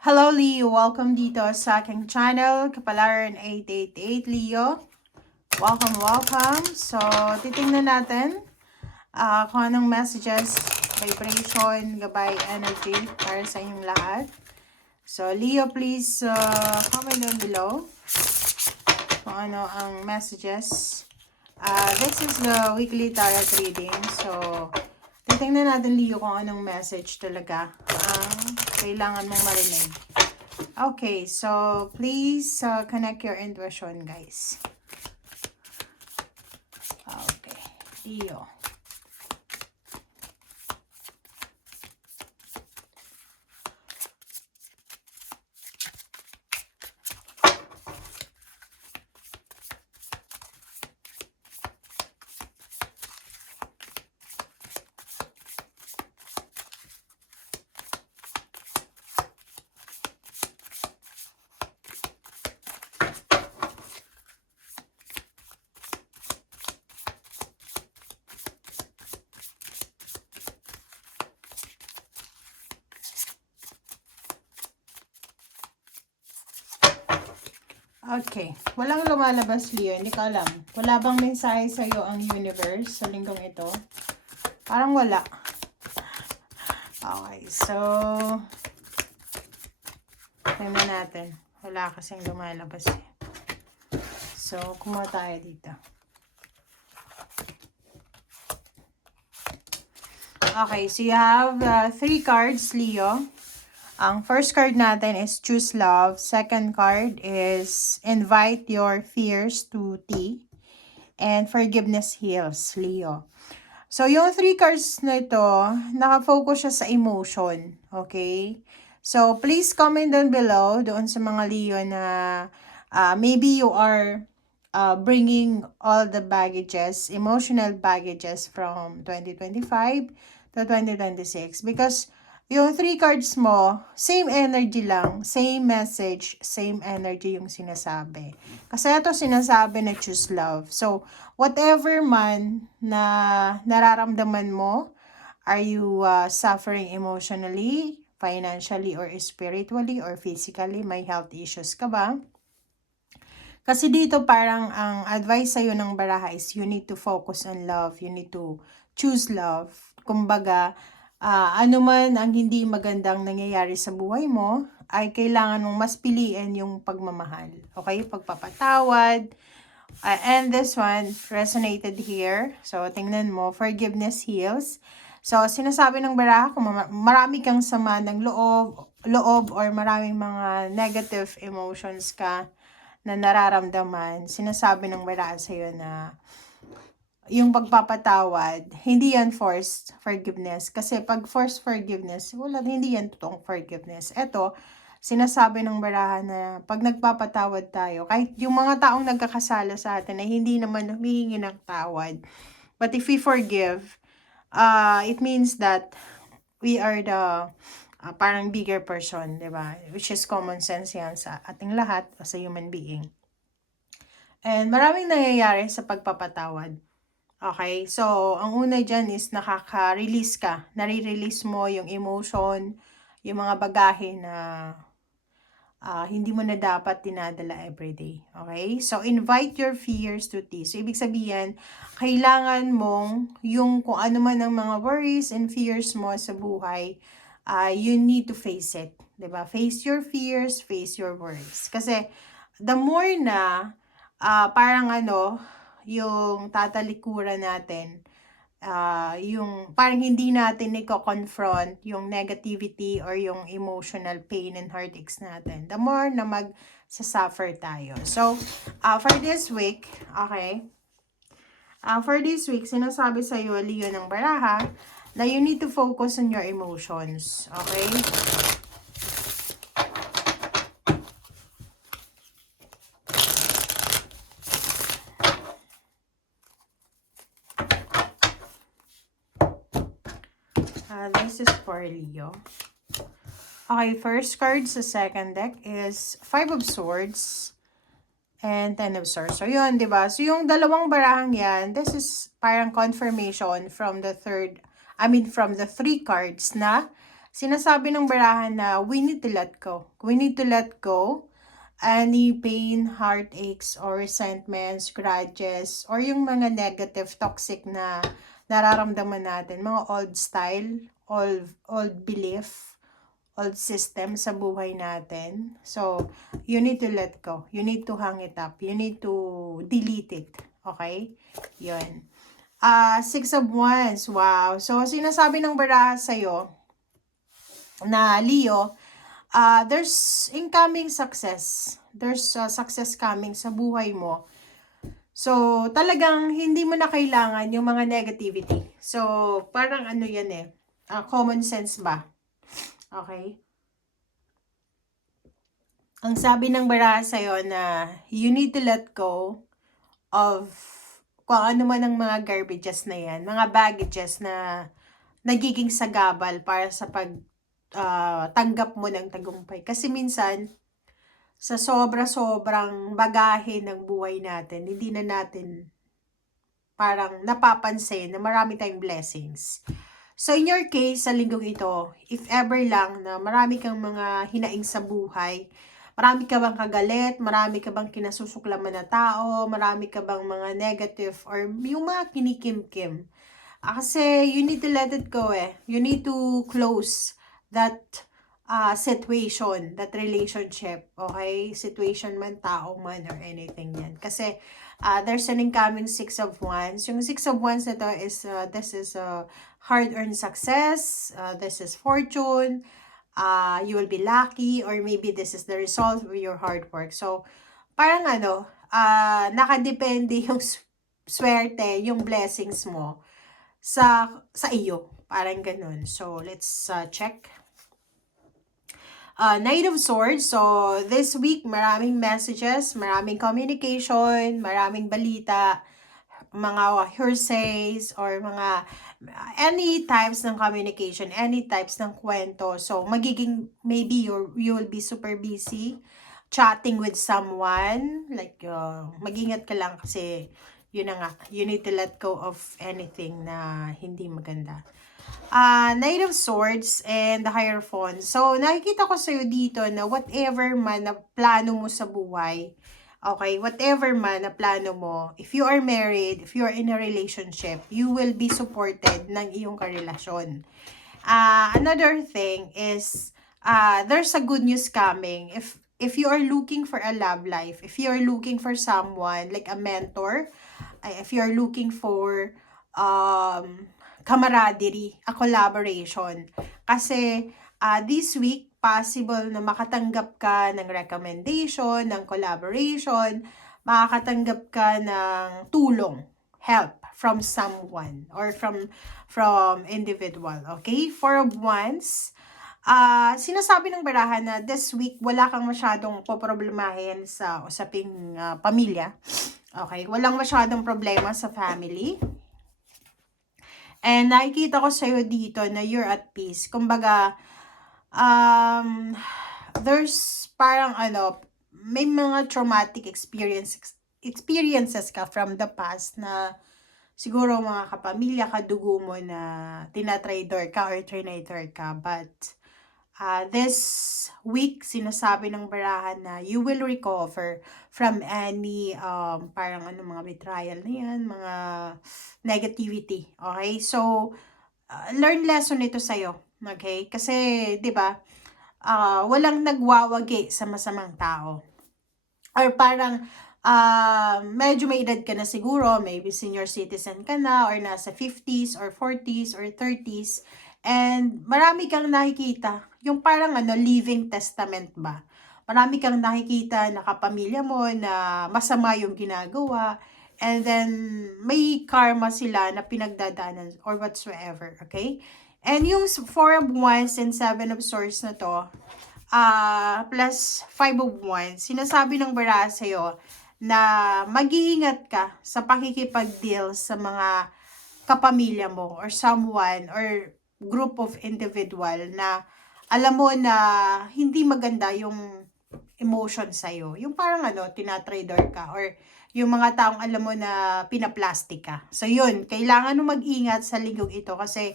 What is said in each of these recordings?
Hello Leo, welcome dito sa aking channel, Kapalaran 888 Leo. Welcome. So, titingnan natin kung anong messages, vibration, gabay, energy para sa inyong lahat. So, Leo, please comment down below kung ano ang messages. This is the weekly tarot reading. So, titingnan natin Leo kung anong message talaga ang kailangan mong marinig. Okay, so please connect your intuition, guys. Okay, Leo. Okay, walang lumalabas, Leo. Hindi ko alam. Wala bang mensahe sa'yo ang universe sa linggong ito? Parang wala. Okay, so tingnan natin. Wala kasing lumalabas eh. So, kumuha tayo dito. Okay, so you have 3 cards, Leo. Ang first card natin is Choose Love. Second card is Invite Your Fears to Tea. And Forgiveness Heals, Leo. So, yung 3 cards na ito, nakafocus siya sa emotion. Okay? So, please comment down below doon sa mga Leo na maybe you are bringing all the baggages, emotional baggages from 2025 to 2026. Because yung 3 cards mo, same energy lang, same message, same energy yung sinasabi. Kasi ito sinasabi na choose love. So, whatever man na nararamdaman mo, are you suffering emotionally, financially, or spiritually, or physically? May health issues ka ba? Kasi dito parang ang advice sa'yo ng baraha is you need to focus on love. You need to choose love. Kumbaga, ano man ang hindi magandang nangyayari sa buhay mo, ay kailangan mong mas piliin yung pagmamahal. Okay? Pagpapatawad. And this one resonated here. So, tingnan mo, forgiveness heals. So, sinasabi ng baraha, kung marami kang sama ng loob or maraming mga negative emotions ka na nararamdaman, sinasabi ng baraha sa'yo na yung pagpapatawad, hindi yan forced forgiveness. Kasi pag forced forgiveness, hindi yan totoong forgiveness. Ito, sinasabi ng baraha na pag nagpapatawad tayo, kahit yung mga taong nagkakasala sa atin ay hindi naman humihingi ng tawad. But if we forgive, it means that we are the parang bigger person, di ba? Which is common sense yan sa ating lahat as a human being. And maraming nangyayari sa pagpapatawad. Okay, so ang una dyan is nakaka-release ka. Nare-release mo yung emotion, yung mga bagahe na hindi mo na dapat dinadala everyday. Okay, so invite your fears to tea. So ibig sabihin, kailangan mong yung kung ano man ang mga worries and fears mo sa buhay, you need to face it. Diba? Face your fears, face your worries. Kasi the more na parang yung tatalikuran natin, yung parang hindi natin i-confront yung negativity or yung emotional pain and heartaches natin, the more na mag-suffer tayo. So, for this week, okay, for this week, sinasabi sa iyo, Leo ng baraha, na you need to focus on your emotions, okay? This is for Leo. Okay, first card sa second deck is 5 of Swords and 10 of Swords. So, yun, di ba? So, yung dalawang barahang yan, this is parang confirmation from the from the 3 cards na Sinasabi ng barahan na we need to let go. We need to let go any pain, heartaches, or resentments, grudges, or yung mga negative, toxic na nararamdaman natin, mga old style, old belief, old system sa buhay natin. So, you need to let go. You need to hang it up. You need to delete it. Okay? Yun. Six of Wands. Wow. So, sinasabi ng baraha sa'yo na Leo, there's incoming success. There's success coming sa buhay mo. So, talagang hindi mo na kailangan yung mga negativity. So, parang ano yan common sense ba? Okay? Ang sabi ng baraha sa'yo na you need to let go of kung ano man ang mga garbages na yan, mga baggages na nagiging sagabal para sa tanggap mo ng tagumpay. Kasi minsan, sa sobra-sobrang bagahe ng buhay natin, hindi na natin parang napapansin na marami tayong blessings. So, in your case, sa linggong ito, if ever lang na marami kang mga hinaing sa buhay, marami ka bang kagalit, marami ka bang kinasusuklaman na tao, marami ka bang mga negative, or yung mga kinikim-kim. Kasi you need to let it go You need to close that situation, that relationship, okay? Situation man, tao man, or anything yan. Kasi there's an incoming Six of Wands. Yung Six of Wands na to is, this is hard-earned success, this is fortune, you will be lucky, or maybe this is the result of your hard work. So, parang nakadepende yung swerte, yung blessings mo sa iyo. Parang ganun. So, let's check. Knight of Swords. So, this week, maraming messages, maraming communication, maraming balita, mga hearsays, or mga any types ng communication, any types ng kwento. So, magiging, maybe you will be super busy chatting with someone. Like, mag-ingat ka lang kasi yun na nga, you need to let go of anything na hindi maganda. Knight of Swords and the Hierophant. So, nakikita ko sa'yo dito na whatever man na plano mo sa buhay, okay, whatever man na plano mo, if you are married, if you are in a relationship, you will be supported ng iyong karelasyon. Another thing is, there's a good news coming. If you are looking for a love life, if you are looking for someone like a mentor, if you are looking for camaraderie, a collaboration. Kasi this week, possible na makatanggap ka ng recommendation, ng collaboration, makakatanggap ka ng tulong, help from someone or from individual. Okay? Four of Wands. Sinasabi ng barahan na this week wala kang masyadong poproblemahin sa usaping pamilya. Okay? Walang masyadong problema sa family. And nakikita ko sa'yo dito na you're at peace. Kumbaga, there's parang may mga traumatic experiences ka from the past na siguro mga kapamilya, kadugo mo na tinatraidor ka or trinator ka. But this week, sinasabi ng barahan na you will recover from any parang mga betrayal na yan, mga negativity. Okay? So, learn lesson ito sa'yo. Okay? Kasi, di ba, walang nagwawagi sa masamang tao. Or parang, medyo may edad ka na siguro, maybe senior citizen ka na, or nasa 50s, or 40s, or 30s, and marami kang nakikita, yung parang living testament ba? Marami kang nakikita na kapamilya mo na masama yung ginagawa, and then may karma sila na pinagdadaanan or whatsoever, okay? And yung Four of Wands and Seven of Swords na to, plus Five of Wands, sinasabi ng baraha sa'yo na mag-iingat ka sa pakikipag-deal sa mga kapamilya mo or someone or group of individual na alam mo na hindi maganda yung emotion sa'yo. Yung parang tinatrader ka or yung mga taong alam mo na pinaplastic ka. So yun, kailangan mo mag-ingat sa linggong ito kasi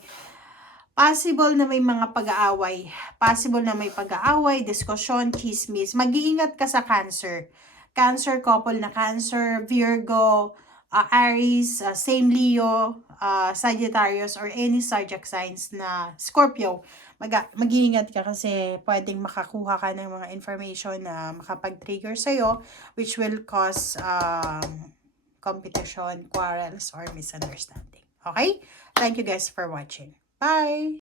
Possible na may mga pag-aaway. Possible na may pag-aaway, diskusyon, chismis. Mag-iingat ka sa Cancer. Cancer, couple na Cancer, Virgo, Aries, same Leo, Sagittarius, or any zodiac signs na Scorpio. Mag-iingat ka kasi pwedeng makakuha ka ng mga information na makapag-trigger sa'yo, which will cause competition, quarrels, or misunderstanding. Okay? Thank you guys for watching. Bye!